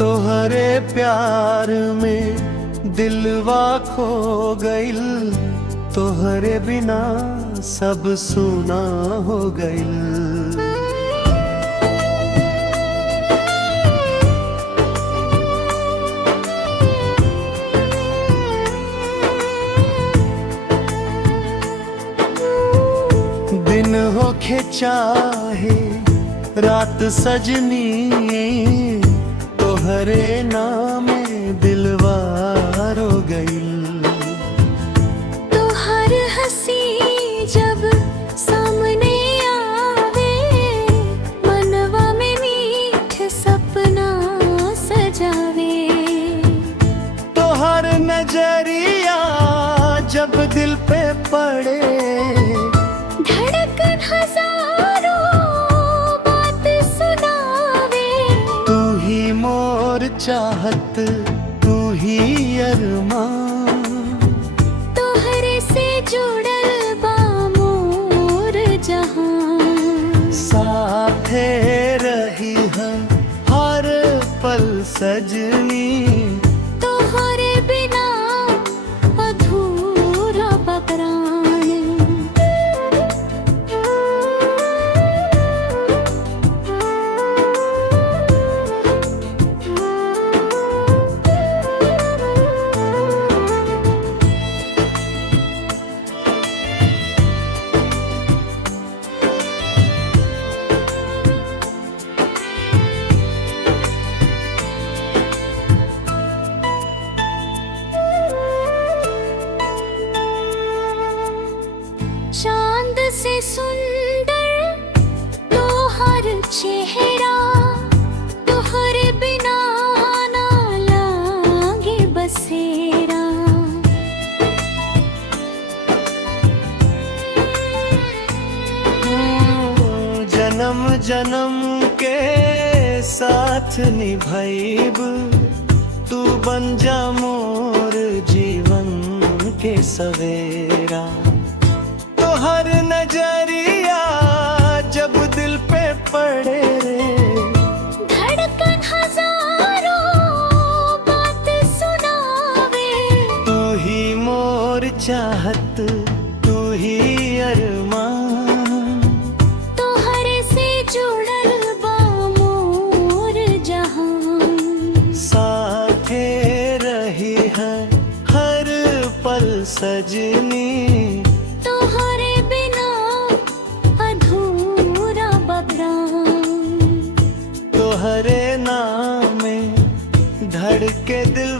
तोहरे प्यार में दिलवा खो गइल, तोहरे बिना सब सुना हो गइल। दिन होखे चाहे रात सजनी, तोहरे नामे दिलवा रो गइल। तोहर हंसी जब सामने आवे, मनवा में मीठ सपना सजावे। तोहर नजरिया जब दिल पे पड़े, धड़कन हजारों बात सुनावे। तू ही मोर चाहत, तू ही अरमान, तोहरे से जुड़ल बा मोर जहां। साथे रही है हर पल सजनी, तोहरे बिना अधूरा बा प्राण। चांद से सुंदर तोहर चेहरा, तोहरे बिना ना लागे बसेरा। जन्म जन्म के साथ निभाइब, तू बन जा मोर जीवन के सवेरा। तोहर नजरिया जब दिल पे पड़े रे, धड़कन हजारों बात सुनावे। तू ही मोर चाहत, तू ही अरमान, तोहरे से जुड़ल बा मोर जहां। साथे रही है हर पल सजनी, तोहरे बिना अधूरा बा प्राण। तोहरे नामे धड़के दिल